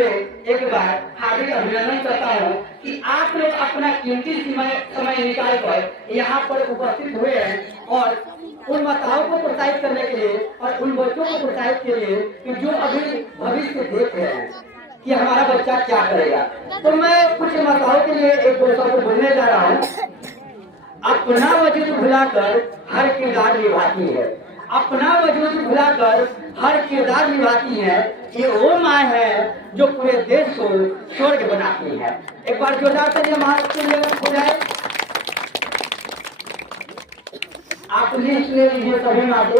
हुए एक बार हार्दिक अभिनंदन करता हूँ कि आप लोग अपना कीमती समय निकाल कर यहाँ पर उपस्थित हुए हैं और उन माताओं को प्रोत्साहित करने के लिए और उन बच्चों को प्रोत्साहित के लिए कि जो अभी भविष्य देख रहे हैं कि हमारा बच्चा क्या करेगा। तो मैं कुछ माताओं के लिए एक दो शब्द बोलने जा रहा हूँ। अपना वजूद भुलाकर हर किरदार निभाती है, अपना वजूद भुलाकर हर किरदार निभाती है। ये वो माँ है जो पूरे देश को स्वर्ग बनाती है। एक बार जोरदार से हमारे के लिए हो जाए। आप लिस्ट ले लीजिए, सभी माँ को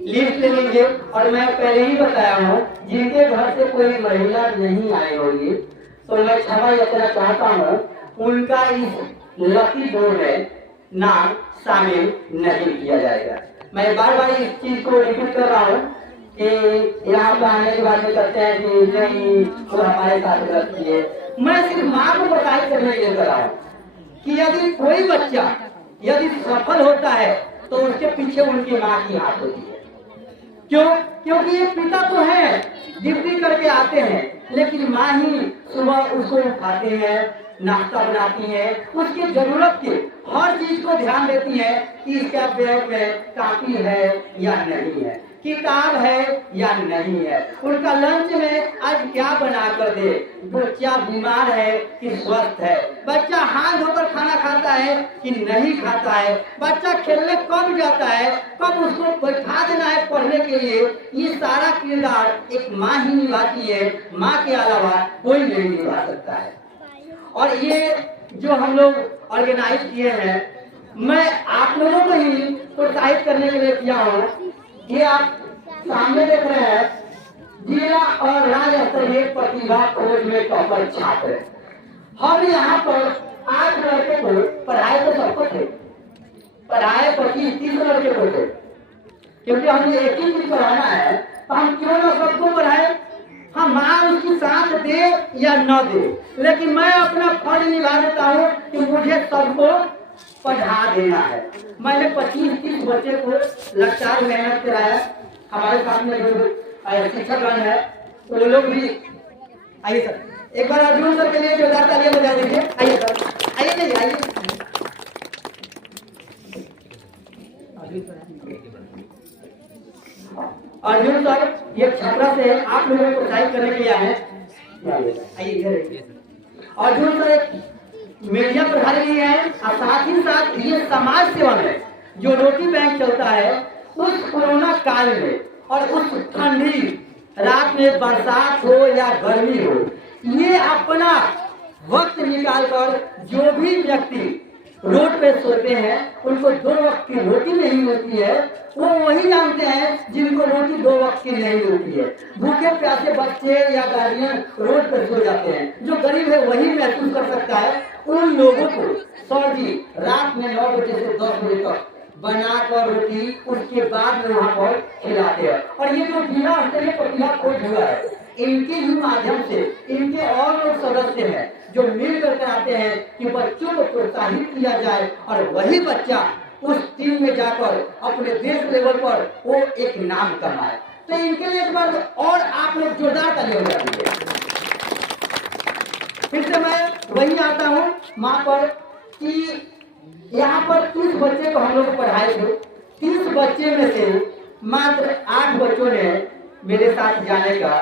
लिस्ट ले लीजिए। और मैं पहले ही बताया हूँ जिनके घर से कोई महिला नहीं आई होगी तो मैं क्षमा याचना चाहता हूँ, उनका इस लकी ड्रॉ में नाम शामिल नहीं किया जाएगा। मैं बार बार इस चीज को रिपीट कर रहा हूँ कि यहाँ पर आने के बाद में कहते हैं कि नहीं तो हमारे साथ गलती है। मैं सिर्फ माँ को प्रोत्साहित करने के लिए कर रहा हूँ कि यदि कोई बच्चा यदि सफल होता है तो उसके पीछे उनकी माँ की हाथ होती है। क्यों? क्योंकि ये पिता तो है, ड्यूटी करके आते हैं, लेकिन माँ ही सुबह उसको उठाते हैं, नाश्ता बनाती है, उसकी जरूरत के हर चीज को ध्यान देती है कि इसका बैग में कापी है या नहीं है, किताब है या नहीं है, उनका लंच में आज क्या बना कर दे, बच्चा बीमार है कि स्वस्थ है, बच्चा हाथ धोकर खाना खाता है कि नहीं खाता है, बच्चा खेलने कब जाता है, कब उसको बैठा देना है पढ़ने के लिए। ये सारा किरदार एक माँ ही निभाती है, माँ के अलावा कोई नहीं निभा सकता है। और ये जो हम लोग ऑर्गेनाइज किए हैं, मैं आप लोगों को ही प्रोत्साहित करने के लिए किया हूँ। ये आप सामने देख रहे हैं जिला और राज्य स्तरीय प्रतिभा खोज में टॉपर छात्र। हम यहाँ पर 8 लड़के को पढ़ाए तो सबको थे, पढ़ाए 25-30 लड़के को थे, क्योंकि हमें एक ही चीज पढ़ाना है तो हम क्यों ना सबको पढ़ाए। हाँ, माँ उसकी साथ दे या न दे, लेकिन मैं अपना फर्ज निभा देता हूँ कि मुझे सबको पढ़ा देना है। मैंने 25-30 बच्चे को लगातार मेहनत कराया। हमारे सामने जो शिक्षकगण है तो वो लोग भी आइए सर, एक बार अर्जुन सर के लिए जोरदार तालियां बजा दीजिए। आइए सर, आइए नहीं आइए। अर्जुन सर ये छपरा से आप लोगों को प्रोत्साहित करने के लिए आए हैं। आइए इधर। अर्जुन सर एक मीडिया प्रभारी भी है और साथ ही साथ ये समाज सेवा में जो रोटी बैंक चलता है उस कोरोना काल में और उस ठंडी रात में, बरसात हो या गर्मी हो, ये अपना वक्त निकालकर जो भी व्यक्ति रोड पे सोते हैं उनको 2 वक्त की रोटी नहीं मिलती है, वो वही जानते हैं जिनको रोटी 2 वक्त की नहीं मिलती है। भूखे प्यासे बच्चे या गार्जियन रोड पर सो जाते हैं, जो गरीब है वही महसूस कर सकता है। उन लोगों को सर जी रात में 9 बजे से 10 बजे तक बनाकर रोटी उसके बाद में वहाँ पर खिलाते हैं। और ये जो जिला स्तरीय प्रतिभा खोज हुआ है, इनके ही माध्यम से इनके और लोग सदस्य हैं जो मिल कर आते हैं कि बच्चों को प्रोत्साहित किया जाए और वही बच्चा उस टीम में जाकर अपने देश लेवल पर वो एक नाम कमाए। तो इनके लिए एक बार और आप लोग जोरदार तालियां बजा दीजिए। फिर से मैं वही आता हूँ माँ पर कि यहाँ पर 30 बच्चे को हम लोग पढ़ाए थे। 30 बच्चे में से मात्र 8 बच्चों ने मेरे साथ जाने का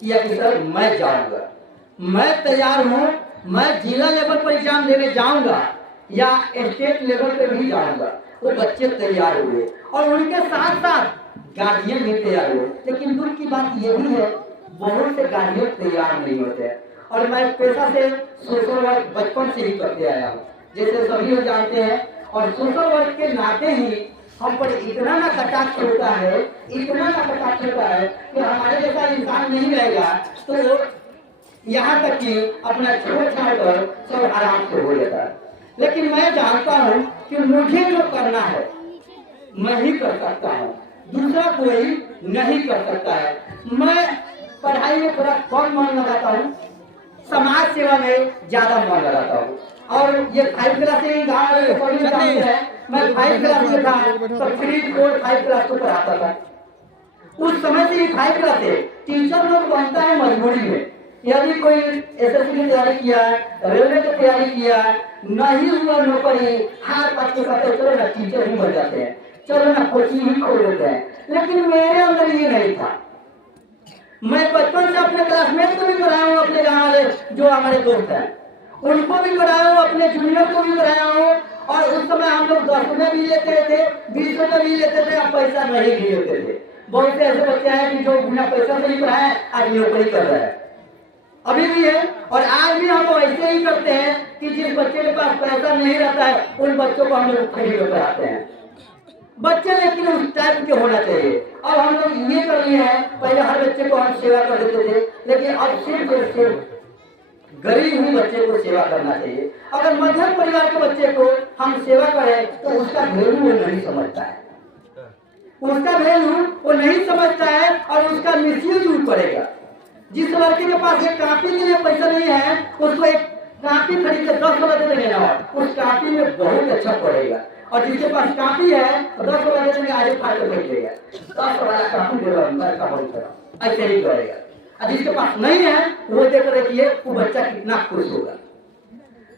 किया कि सर मैं जाऊंगा, मैं तैयार हूँ, मैं जिला लेवल पर एग्जाम देने जाऊंगा या स्टेट लेवल पर भी जाऊंगा। वो बच्चे तैयार हुए और उनके साथ साथ गार्जियन भी तैयार हुए। लेकिन दुख की बात ये भी है बहुत से गार्जियन तैयार नहीं होते। और मैं पेशा से सोशल वर्क बचपन से ही करते आया हूँ, जैसे सभी लोग जानते हैं। और सोशल वर्क के नाते ही हम पर इतना ना कटाक्ष होता है, इतना ना कटाक्ष होता है कि हमारे जैसा इंसान नहीं रहेगा तो यहाँ तक कि अपना छोड़ छाड़ कर सब आराम से हो जाता है। लेकिन मैं जानता हूँ कि मुझे जो करना है मैं ही कर सकता हूँ, दूसरा कोई नहीं कर सकता है। मैं पढ़ाई में थोड़ा कम मन लगाता हूँ, समाज सेवा में ज्यादा मन लगाता हूँ। और ये 5 क्लास से गाँव है, मैं 5 क्लास में था तो 3, 4, 5 क्लास को पढ़ाता था। उस समय से ही 5 क्लास है। टीचर लोग बनता है मजबूरी में। यदि कोई एसएससी की तैयारी किया, रेलवे की तैयारी किया, नहीं हुआ नौकरी, हार पास के कहते चलो ना टीचर ही बन जाते हैं, चलो ना कोचिंग ही खोल देते हैं। लेकिन मेरे अंदर ये नहीं था। मैं बचपन से अपने क्लासमेट को भी पढ़ाया हूँ, अपने गाँव वाले जो हमारे दोस्त हैं उनको भी पढ़ाया हूँ, अपने जूनियर को भी पढ़ाया हूँ। और उस समय हम लोग 10 में भी लेते थे, 20 में भी लेते थे, अब पैसा नहीं भी लेते थे। बहुत से ऐसे बच्चे हैं कि जो बिना पैसा से ही पढ़ाए आज नौकरी कर रहे हैं, अभी भी है। और आज भी हम लोग ऐसे ही करते हैं कि जिस बच्चे के पास पैसा नहीं रहता है उन बच्चों को हम लोग फ्री में पढ़ाते हैं। बच्चे लेकिन उस टाइप के होना चाहिए। अब हम लोग ये कर लिए हैं, पहले हर बच्चे को हम सेवा कर देते थे, लेकिन अब सिर्फ गरीब ही बच्चे को सेवा करना चाहिए। अगर मध्यम परिवार के बच्चे को हम सेवा करें तो उसका वैल्यू वो नहीं समझता है, उसका वैल्यू वो नहीं समझता है और उसका मिसयूज करेगा। जिस लड़के के पास एक कॉपी के लिए पैसा नहीं है, उसको एक कॉपी खरीद के 10 वाला दे देना, उस कॉपी में बहुत अच्छा पढ़ेगा। और जिसके पास कॉपी है 10 वाला दे देंगे, आगे फाड़ के बैठ जाएगा, 10 वाला कॉपी दे रहा ऐसे ही करेगा। और जिसके पास नहीं है वो देख रखिए वो बच्चा कितना खुश होगा।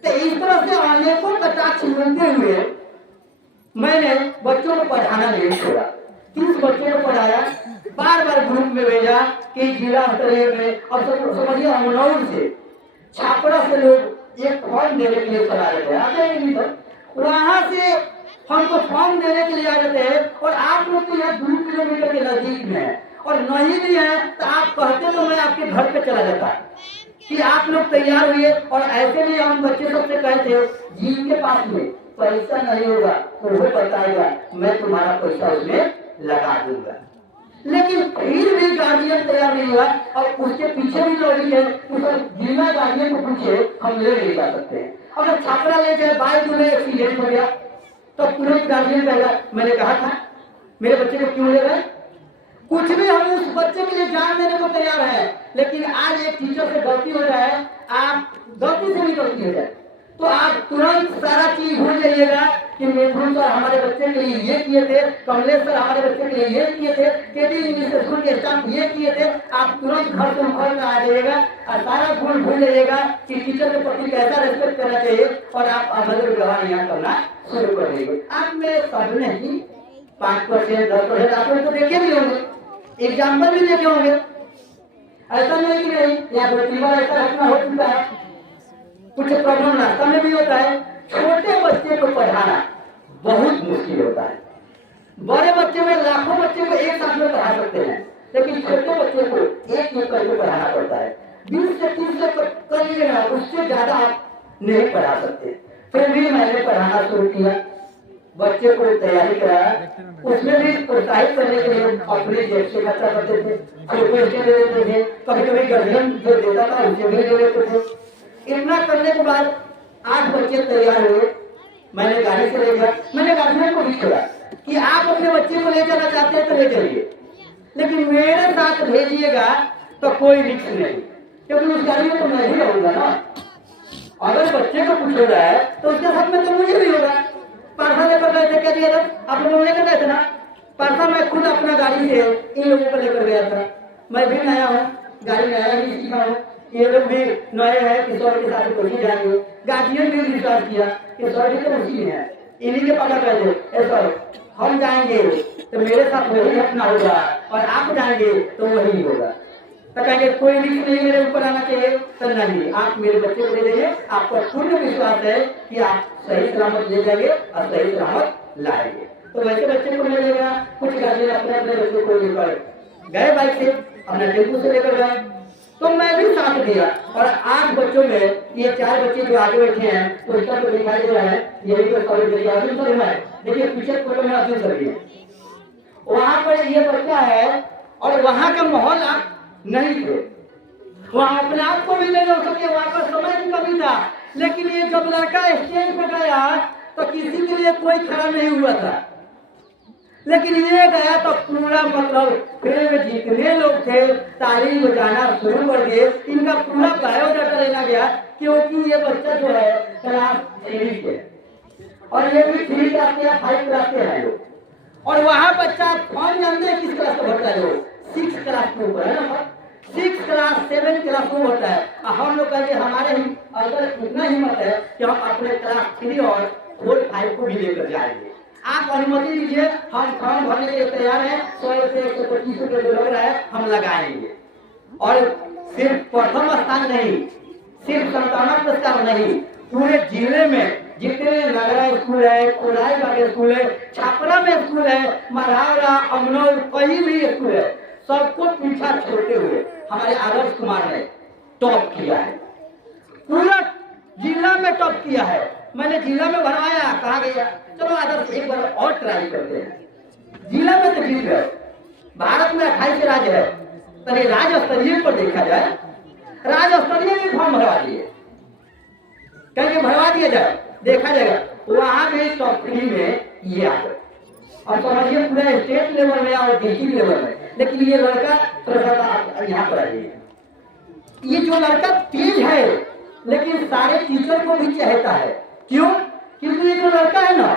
तो इस तरह से अनेकों कटाक्ष मिलते हुए मैंने बच्चों को पढ़ाना नहीं छोड़ा। 30 बच्चों को पढ़ाया, बार बार ग्रुप में भेजा कि जिला स्तरीय में। और समझिए अमनौर से, छापड़ा से लोग एक फॉर्म देने के लिए चला रहे थे, आते ही नहीं तो वहां से हमको फॉर्म देने के लिए आ जाते हैं। और आप लोग तो यहाँ 2 किलोमीटर के नजदीक में है और नहीं भी है तो आप कहते तो मैं आपके घर पे चला जाता कि आप लोग तैयार हुए। और ऐसे भी हम बच्चे सबसे कहते जिनके पास में पैसा नहीं होगा तो वो बताएगा मैं तुम्हारा पैसा उसमें लगा दूंगा। लेकिन फिर भी गार्जियन तैयार नहीं हुआ। और उसके पीछे भी लॉजिक है, उसका बिना गार्जियन को पूछे हम ले नहीं जा सकते हैं। अगर छापरा ले जाए, बाइक में एक्सीडेंट हो गया तो तुरंत गार्जियन कहेगा मैंने कहा था, मेरे बच्चे को क्यों ले गए। कुछ भी हम उस बच्चे के लिए जान देने को तैयार है। लेकिन आज एक टीचर से गलती हो रहा है, आप गलती से भी गलती हो जाए तो आप तुरंत सारा चीज भूल जाइएगा कि मिथुन सर हमारे बच्चे के लिए ये किए थे, कमलेश सर हमारे बच्चे के लिए ये किए थे, केडी इंग्लिश स्कूल के स्टाफ ये किए थे। आप तुरंत घर से घर में आ जाइएगा और सारा भूल जाइएगा कि टीचर के प्रति कैसा रेस्पेक्ट करना चाहिए। और आप अभद्र व्यवहार यहाँ करना शुरू कर देंगे। आप में सबने ही 5%, 10% आप लोग तो देखे भी होंगे, एग्जाम्पल भी देखे होंगे। ऐसा नहीं कि नहीं, या 2-3 बार ऐसा घटना हो चुका है। कुछ प्रॉब्लम रास्ता में भी होता है। छोटे बच्चे को पढ़ाना बहुत मुश्किल होता है। बड़े बच्चे में लाखों बच्चे को एक साथ में पढ़ा सकते हैं, लेकिन छोटे बच्चे को एक करके पढ़ाना पड़ता है। 20 से 30 से करिए ना, उससे ज्यादा आप नहीं पढ़ा सकते। फिर भी मैंने पढ़ाना शुरू किया, बच्चे को तैयारी कराया, उसमें भी प्रोत्साहित करने के लिए अपने जेब से खर्चा करते थे, छोटे ले लेते थे, कभी कभी गार्जियन जो देता था उसे भी ले लेते थे। इतना करने के बाद 8 बच्चे तैयार हुए, मैंने गाड़ी से ले गया। मैंने गार्जियन को भी छोड़ा कि आप अपने बच्चे को ले जाना चाहते हैं तो ले जाइए, लेकिन मेरे साथ भेजिएगा तो कोई रिस्क नहीं, क्योंकि उस गाड़ी में तो मैं ही रहूंगा ना। अगर बच्चे को कुछ हो रहा है तो उसके साथ में तो मुझे भी होगा। परसा लेकर गए थे, क्या दिया था आप लोग लेकर गए थे ना। परसा मैं खुद अपना गाड़ी से इन लोगों को लेकर गया था। मैं भी नया हूँ, गाड़ी नया ही सीखा हूँ, ये लोग भी नए हैं, किशोर के साथ कोई जाएंगे। गार्जियन भी विश्वास किया कि सर भी तो उसी है, इन्हीं के पता कर दे सर हम जाएंगे तो मेरे साथ वही घटना होगा और आप जाएंगे तो वही होगा। तो कहेंगे कोई रिस्क नहीं मेरे ऊपर आना चाहिए, तो नहीं, आप मेरे बच्चे को ले जाइए, आपको पूर्ण विश्वास है कि आप सही सलामत ले जाएंगे और सही सलामत लाएंगे। तो वैसे बच्चे को ले जाएगा। कुछ गार्जियन अपने अपने बच्चे को लेकर गए, बाइक से अपना टेम्पू से लेकर गए, तो मैं भी साथ दिया। और 8 बच्चों में ये 4 बच्चे जो आगे बैठे हैं तो इसका तो दिखाई दे रहा है, यही तो कॉलेज अर्जुन सर है, देखिए पीछे फोटो में अर्जुन सर भी है। वहां पर ये बच्चा है और वहां का माहौल आप नहीं थे, वहां अपने आप को भी नहीं हो सके, वहां पर समय भी कमी था। लेकिन ये जब लड़का स्टेज पे गया तो किसी के लिए कोई खड़ा नहीं हुआ था, लेकिन ये गया तो पूरा मतलब फिर में जितने लोग थे ताली बजाना शुरू कर दिए। इनका पूरा बायोडाटा लेना गया, क्योंकि ये बच्चा जो है क्लास 3 के और ये भी 3 क्लास के या 5 क्लास के हैं लोग। और वहाँ बच्चा कौन जानते हैं किस क्लास का बच्चा लोग 6 क्लास के ऊपर है ना, 6 क्लास 7 क्लास वो होता है। हम लोग कहेंगे हमारे ही अगर इतना हिम्मत है कि हम अपने क्लास 3 और 4 5 को भी लेकर जाएंगे। आप अनुमति दीजिए, हम फॉर्म भरने के लिए तैयार हैं। 100 से 125 रुपये जो लग रहा है हम लगाएंगे। और सिर्फ प्रथम स्थान नहीं, सिर्फ संताना पुरस्कार नहीं, पूरे जिले में जितने नगरा स्कूल है, कोलाई बाग स्कूल है, छापरा में स्कूल है, मरहावड़ा, अमनौर, कहीं भी स्कूल है, सबको पीछा छोड़ते हुए हमारे आदर्श कुमार ने टॉप किया है। पूरा जिला में टॉप किया है। मैंने जिला में भरवाया, कहा गया चलो आदर्श एक बार और ट्राई करते हैं। जिला में तो जीत गए। भारत में 28 राज्य है, तो राज्य स्तरीय पर देखा जाए, राज्य स्तरीय में फॉर्म भरवा दिए, कहीं भरवा दिया जाए, देखा जाएगा वहां भी टॉप 3 में ये आ गए। और समझिए पूरे स्टेट लेवल में और डिस्ट्रिक्ट लेवल में। लेकिन ये लड़का थोड़ा यहाँ पर आइए, ये जो लड़का तेज है लेकिन सारे टीचर को भी चाहता है। क्यों? क्योंकि ये जो लड़का है ना,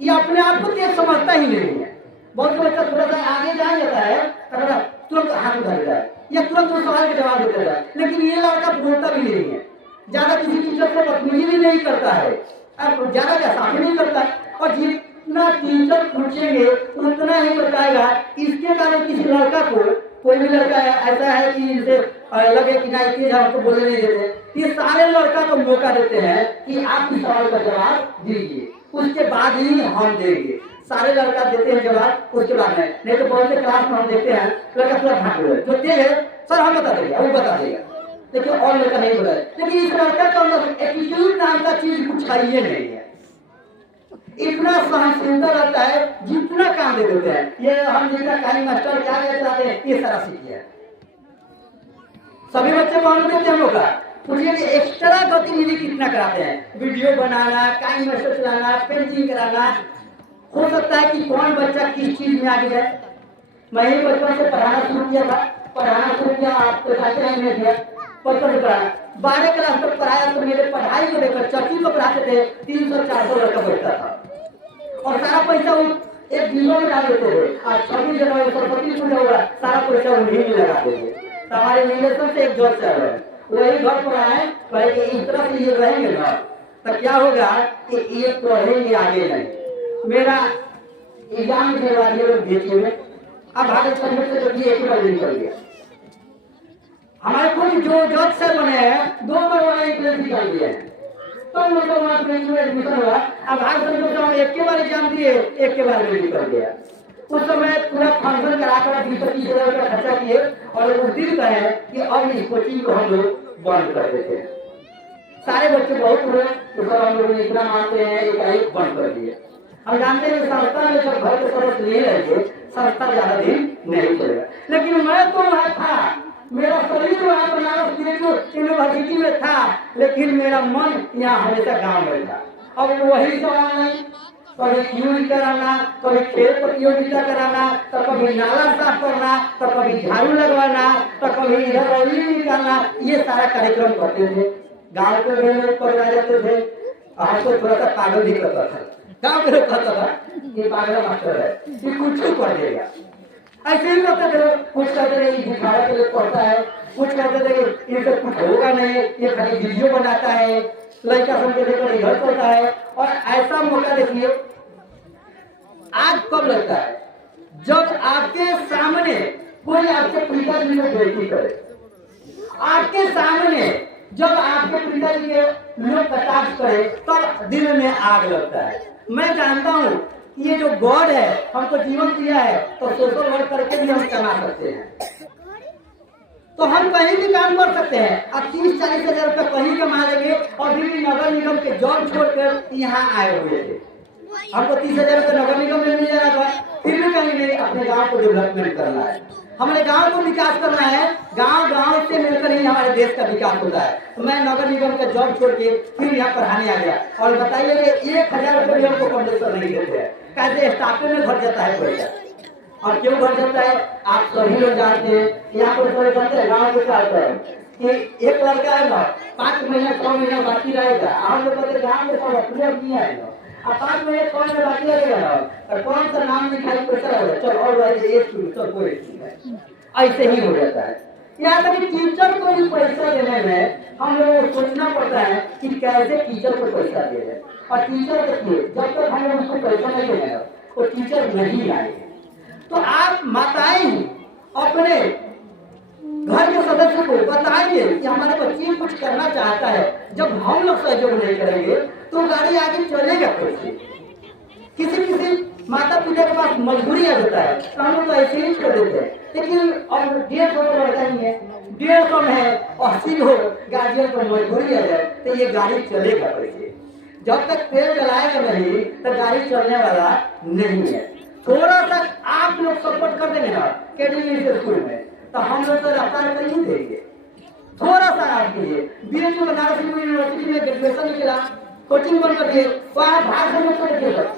ये अपने आप को तेज समझता ही नहीं है। बहुत बच्चा थोड़ा सा आगे जा जाता है, तुरंत हाथ उठा देता है या तुरंत वो सवाल का जवाब देता है। लेकिन ये लड़का बोलता भी नहीं है, ज्यादा किसी टीचर से बदतमीजी भी नहीं करता है, अब ज्यादा क्या साफ नहीं करता है। और जितना टीचर पूछेंगे उतना ही बताएगा। इसके कारण किसी लड़का को, कोई भी लड़का ऐसा है कि इसे लगे कि ना तेज हमको बोलने नहीं देते, ये सारे लड़का को मौका देते हैं कि आप इस सवाल का जवाब दीजिए, उसके बाद ही हम देंगे। सारे लड़का देते हैं जवाब, उसके बाद में नहीं तो बहुत से क्लास में हम देखते हैं लड़का पूरा भाग रहा है, जो तेज है सर हम बता देंगे, वो बता देगा, लेकिन और लड़का नहीं बोला। लेकिन इस लड़का का अंदर एटीट्यूड नाम का चीज कुछ चाहिए नहीं है। इतना सहनशीलता रहता है, जितना काम दे देते हैं। ये हम जितना कहीं मास्टर क्या चाहते हैं ये सारा सीख है। सभी बच्चे को हम देते हैं लोग का पूछिए कि एक्स्ट्रा गतिविधि कितना कराते हैं। वीडियो बनाना, काइन मास्टर चलाना, पेंटिंग कराना। हो सकता है कि कौन बच्चा किस चीज में आगे जाए। मैं ही बचपन से पढ़ाना शुरू किया था, आपको जानते हैं मैं दिया बचपन से पढ़ाना। 12 क्लास तक पढ़ाया तो मेरे पढ़ाई को लेकर चर्ची को पढ़ाते थे, 300-400 लड़का बैठता था और सारा पैसा वो एक जिलों में डाल देते थे। आज 26 जनवरी सरस्वती पूजा हुआ, सारा पैसा उन्हीं में लगा देते। हमारे रिलेशन से एक घर से वही घर पर आए, पहले इस तरह से ये रहेंगे ना तो क्या होगा कि ये पढ़ेंगे आगे नहीं। मेरा एग्जाम करवा दिया लोग बीच में, अब भारत संगठन से कभी एक बार निकल गया। हमारे कुछ जो जज से बने हैं 2 बार वाला इंटरेस्ट निकाल दिया है, तो उनको वहां प्रिंट में एडमिशन हुआ। अब भारत संगठन से हम एक के बार एग्जाम दिए, एक के बार में निकल गया। उस समय पूरा फंक्शन कराकर 20-25 हजार का खर्चा किए और उस दिन कहे कि अब इस कोचिंग को हम लोग बंद कर देते हैं। सारे बच्चे बहुत हुए, उसका हम लोग इतना मानते हैं एक बंद कर दिए। हम जानते हैं संस्था में जब घर के सदस्य नहीं रहेंगे संस्था ज्यादा दिन नहीं चलेगा। लेकिन मैं तो वहां था, मेरा शरीर वहां बनारस यूनिवर्सिटी में था, लेकिन मेरा मन यहाँ हमेशा गांव में था। अब वही सवाल नहीं, कभी क्यूज कराना, कभी खेल प्रतियोगिता कराना, तो कभी नाला साफ करना, तो कभी झाड़ू लगवाना, तो कभी इधर रैली निकालना, ये सारा कार्यक्रम करते थे। गाँव के लोग पकड़ा जाते थे, हमको थोड़ा सा पागल भी करता था। गाँव के लोग कहता था ये पागल मास्टर है, ये कुछ पढ़ देगा। ऐसे ही करते थे, कुछ कहते थे दिखावा के लिए पढ़ता है, कुछ कहते थे इनसे कुछ होगा नहीं, ये खाली वीडियो बनाता है, लड़का समझ लेकर इधर करता है। और ऐसा मौका देखिए आज कब लगता है जब आपके सामने कोई आपके पिताजी को बेइज्जती करे, आपके सामने जब आपके पिताजी के लोग कटाक्ष करे तब दिल में आग लगता है। मैं जानता हूँ ये जो गॉड है हमको जीवन दिया है तो सोशल वर्क करके भी हम कमा सकते हैं, तो हम कहीं भी काम कर सकते हैं। अब 30-40 हजार रुपये कहीं कमा लेंगे और भी नगर निगम के जॉब छोड़कर यहाँ आए हुए थे। हमको 30,000 रुपये नगर निगम में मिल जाना था, फिर भी कहीं नहीं अपने गांव को डेवलपमेंट करना है, हमारे गांव को विकास करना है। गांव से मिलकर ही हमारे देश का विकास होता है। तो मैं नगर निगम का जॉब छोड़ के फिर यहाँ पढ़ाने आ गया। और बताइए कि 1,000 रुपये भी हमको कम्प्लेशन नहीं देते हैं, कैसे स्टार्टिंग में भर जाता है पैसा। और क्यों भर जाता है आप सभी लोग जानते हैं। यहाँ पर जानते हैं गाँव में क्या होता है कि एक लड़का है ना 5 महीना 6 महीना बाकी रहेगा। हम लोग कहते गाँव में सब अपने अपनी है ना, 5 महीने 6 महीने बाकी रहेगा ना, और कौन सा नाम लिखाई पैसा रहेगा, चल और चल कोई ऐसे ही हो जाता है। यहाँ तक कि टीचर को भी पैसा देने में हम लोगों को सोचना पड़ता है कि कैसे टीचर को पैसा दे रहे। और टीचर देखिए, जब तक हम लोग उसको पैसा नहीं देंगे तो टीचर नहीं आएंगे। तो आप माताएं अपने घर के सदस्य को बताएंगे कि हमारे बच्चे कुछ करना चाहता है, जब हम लोग सहयोग नहीं करेंगे तो गाड़ी आगे चलेगा कैसे। किसी किसी माता पिता के पास मजबूरी आ जाता है तो हम लोग तो ऐसे ही छोड़ देते हैं, लेकिन अब 150 तो लड़का ही है, 150 में है 80 लोग गार्जियन को मजबूरी आ जाए तो ये गाड़ी चलेगा कैसे। जब तक तेल जलाएगा नहीं तो गाड़ी चलने वाला नहीं है। थोड़ा सा आप लोग सपोर्ट कर देंगे ना केडीवी स्कूल में तो हम लोग तो रफ्तार कर ही देंगे। थोड़ा सा आपके लिए बीएचयू बनारस यूनिवर्सिटी में ग्रेजुएशन निकला, कोचिंग बंद कर दिए, वहाँ भाग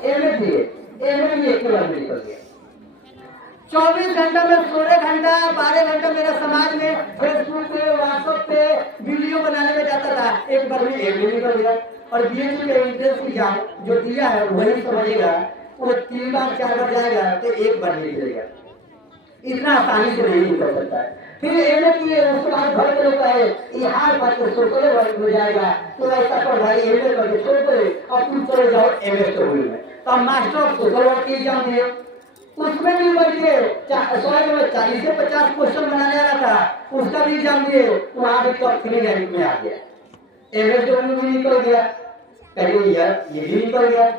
एमए दिए के बाद निकल गया। 24 घंटा में 16 घंटा 12 घंटा मेरा समाज में फेसबुक पे व्हाट्सएप पे वीडियो बनाने में जाता था। एक बार में एमए निकल गया। और बीएचयू के एंट्रेंस एग्जाम जो दिया है वही समझेगा, वो 3 बार 4 बार जाएगा तो एक बार निकलेगा। इतना आसानी से नहीं निकल सकता है। फिर एमए किए उसके बाद घर के लोग कहे यहाँ बात सोशल वर्क हो जाएगा तो ऐसा कर भाई एमए करके छोड़ दे और तुम चले जाओ एमए स्कूल में। तो मास्टर ऑफ सोशल वर्क की एग्जाम दिए, उसमें भी बल्कि 40 से 50 क्वेश्चन बनाने वाला था, उसका भी एग्जाम दिए, वहां भी टॉप 3 रैंक में आ गया। एमए स्कूल में भी निकल गया, कहीं यार ये भी निकल गया,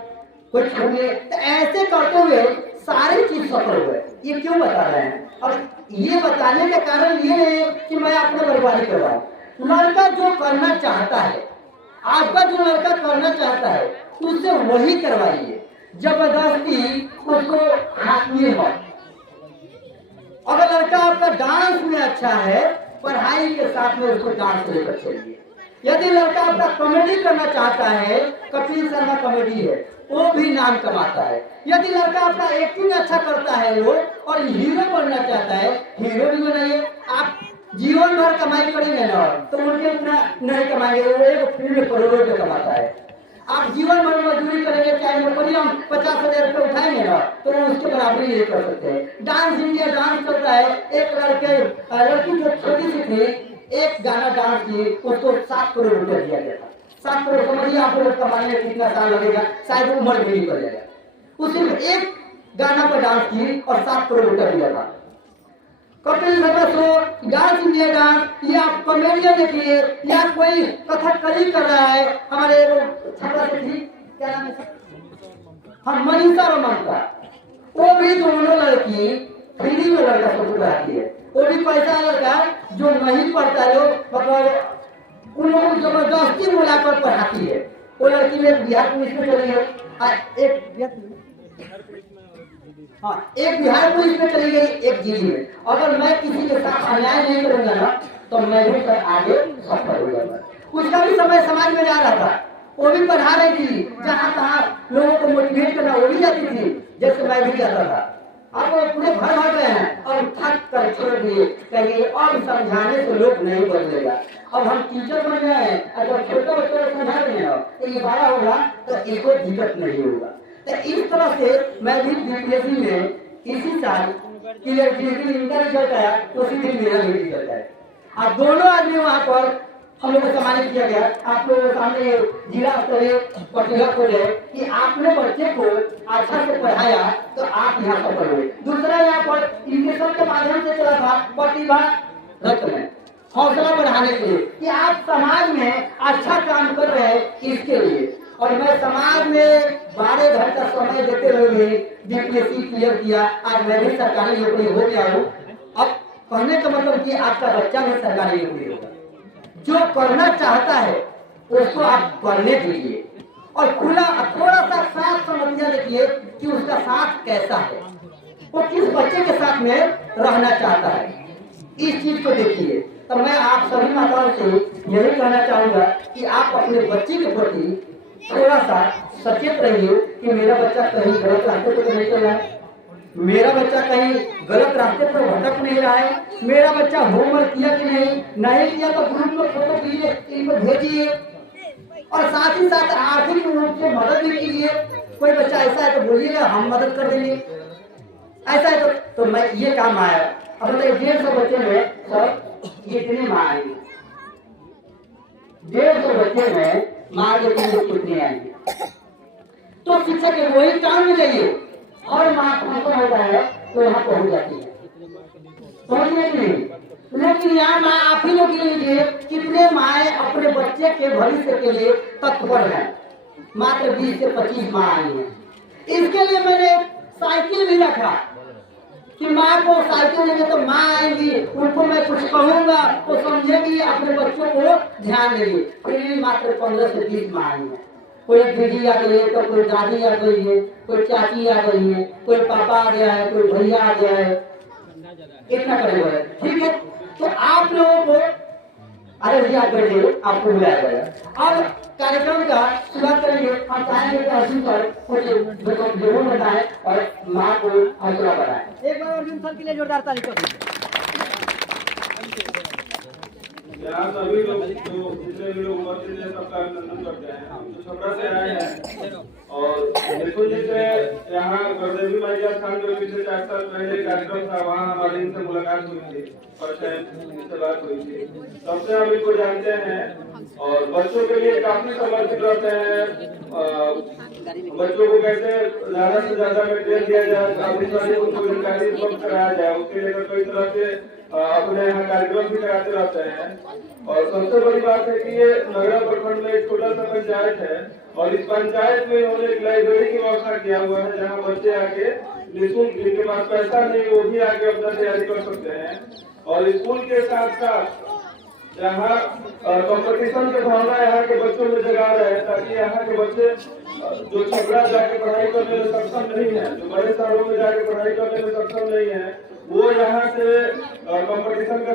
कुछ छोड़िए। तो ऐसे करते हुए सारी चीज सफल हुए। ये क्यों बता रहे हैं? और ये बताने का कारण ये है कि मैं अपने बर्बादी कर रहा हूँ। लड़का जो करना चाहता है, आपका जो लड़का करना चाहता है उससे वही करवाइए, जबरदस्ती उसको हाकिए मत। अगर लड़का आपका डांस में अच्छा है, पढ़ाई के साथ में उसको डांस लेकर चलिए। यदि लड़का आपका कॉमेडी करना चाहता है, कपिल शर्मा कॉमेडी है, वो भी नाम कमाता है। यदि लड़का आपका एक्टिंग अच्छा करता है वो और हीरो बनना चाहता है, हीरो भी बनाइए। आप जीवन भर कमाई करेंगे ना तो उनके उतना नहीं कमाएंगे, वो एक फिल्म में करोड़ों रुपए कमाता है। आप जीवन भर मजदूरी करेंगे, चाहे नौकरी हम 50,000 रुपये उठाएंगे ना तो उसके बराबरी नहीं कर सकते। डांस इंडिया डांस चलता है, एक लड़की जो छोटी सी थी, एक गाना डांस की, उसको 7 करोड़ रुपया दिया गया था। 7 करोड़ समझिए आप लोग कमाने में कितना साल लगेगा, शायद उम्र भी निकल जाएगा। उसी में एक गाना पर डांस की और 7 करोड़ रुपया दिया था। Kapil Sharma show, dance India dance, या कॉमेडियन देखिए, या कोई कथकली कर रहा है, हमारे छात्रा से थी, क्या नाम है, हम मनीषा रोमांका, वो भी दोनों लड़की फ्री में लड़का सब कराती है। वो भी पैसा लड़का जो नहीं पढ़ता है, मतलब उन लोगों को जबरदस्ती बुलाकर पढ़ाती है। वो लड़की में बिहार पुलिस में चली गई, एक बिहार पुलिस में चली गई, एक जीडी में। अगर मैं किसी के साथ अन्याय नहीं करूंगा ना तो मैं भी आगे सफल हो जाऊंगा। उसका भी समय समाज में जा रहा था, वो भी पढ़ा रही थी, जहाँ तहाँ लोगों को मोटिवेट करना वो भी जाती थी, जैसे मैं भी जाता था। अब वो पूरे भर भर गए हैं और थक कर छोड़ दिए, कहेंगे अब समझाने से लोग नहीं बदलेगा। अब हम टीचर बन गए हैं, अगर छोटा बच्चा को समझा देंगे ना तो ये बड़ा होगा तो इसको दिक्कत नहीं होगा। तो इस तरह से मैं भी बीपीएससी में इसी साल क्लियर की, इनका रिजल्ट आया उसी दिन मेरा भी रिजल्ट आया। अब दोनों आदमी वहाँ पर हम लोग को सम्मानित किया गया। आप लोगों के सामने जिला स्तरीय प्रतिभा खोज है कि आपने बच्चे को अच्छा से पढ़ाया तो आप यहाँ सफल हुए। दूसरा यहाँ पर इंजेक्शन के माध्यम से चला था प्रतिभा रत्न में, हौसला बढ़ाने के लिए कि आप समाज में अच्छा काम कर रहे हैं, इसके लिए। और मैं समाज में 12 घंटा समय देते हुए बीपीएससी क्लियर किया, आज मैं भी सरकारी नौकरी हो गया हूँ। अब कहने का मतलब कि आपका बच्चा भी सरकारी नौकरी होगा। जो करना चाहता है उसको आप करने दीजिए और खुला थोड़ा सा साथ समझिए, देखिए कि उसका साथ कैसा है, वो किस बच्चे के साथ में रहना चाहता है, इस चीज को देखिए। तो मैं आप सभी माताओं से यही कहना चाहूंगा कि आप अपने बच्चे के प्रति थोड़ा सा सचेत रहिए कि मेरा बच्चा कहीं गलत रास्ते पर नहीं चल रहा है, मेरा बच्चा कहीं गलत रास्ते पर भटक नहीं रहा है, मेरा बच्चा होमवर्क किया कि नहीं किया तो ग्रुप में फोटो कीजिए, इनको भेजिए और साथ ही साथ आर्थिक रूप से मदद भी कीजिए। कोई बच्चा ऐसा है तो बोलिएगा, हम मदद कर देंगे। ऐसा है तो मैं ये काम आया अब बताइए 150 बच्चे में सब कितनी माँ आएंगी? 150 बच्चे में माँ के कितनी आएंगी? तो शिक्षक के वही काम में जाइए और माँ फंक्शन होता है तो यहाँ पहुंच जाती है, पहुंचने नहीं। लेकिन यहाँ माँ आप ही लोग लीजिए कितने माए अपने बच्चे के भविष्य के लिए तत्पर है, मात्र 20 से 25 माँ आई है। इसके लिए मैंने साइकिल भी रखा कि माँ को साइकिल देंगे तो माँ आएंगी, उनको मैं कुछ कहूंगा तो समझेंगी, अपने बच्चों को ध्यान देंगी। फिर भी मात्र 15 से 20 माँ आई है। कोई दीदी आ गई है, तो कोई दादी आ गई है, कोई चाची आ गई है, कोई पापा आ गया है, कोई भैया आ गया है, इतना करेगा। ठीक है, तो आप लोगों को अरे भैया बैठिए, आपको बुलाया गया। अब कार्यक्रम का शुरुआत करेंगे। हम चाहेंगे कि अर्जुन सर कुछ जरूर बताएं और माँ को हौसला बढ़ाएं। एक बार अर्जुन सर के लिए जोरदार ताली करें। यहाँ सभी लोग जो जितने भी लोग उपस्थित हैं सबका अभिनंदन करते हैं। हम तो छपरा से आए हैं और बिल्कुल जैसे यहाँ गुरुदेवी माई का स्थान जो पिछले 4 साल पहले कार्यक्रम था, वहाँ हमारी इनसे मुलाकात हुई थी, इनसे बात हुई थी। तब से हम इनको जानते हैं और बच्चों के लिए काफी समर्पित रहते हैं। बच्चों को कैसे ज्यादा से ज्यादा मेटेरियल दिया जाए, उनको जानकारी उपलब्ध कराया जाए, उसके लिए कई तरह से अपने यहाँ कार्यक्रम भी कराते रहते हैं। और सबसे बड़ी बात है कि ये नगरा प्रखंड में एक छोटा सा पंचायत है और इस पंचायत में उन्होंने एक लाइब्रेरी की व्यवस्था किया हुआ है, जहाँ बच्चे आके निःशुल्क, जिनके पास पैसा नहीं वो भी आके अपना तैयारी कर सकते हैं। और स्कूल के साथ साथ यहाँ कंपटीशन की भावना यहाँ के बच्चों में जगा रहे हैं, ताकि यहाँ के बच्चे जो छपरा जाके पढ़ाई करने में सक्षम नहीं है, जो बड़े शहरों में जाके पढ़ाई करने में सक्षम नहीं है, वो यहाँ से कंपटीशन का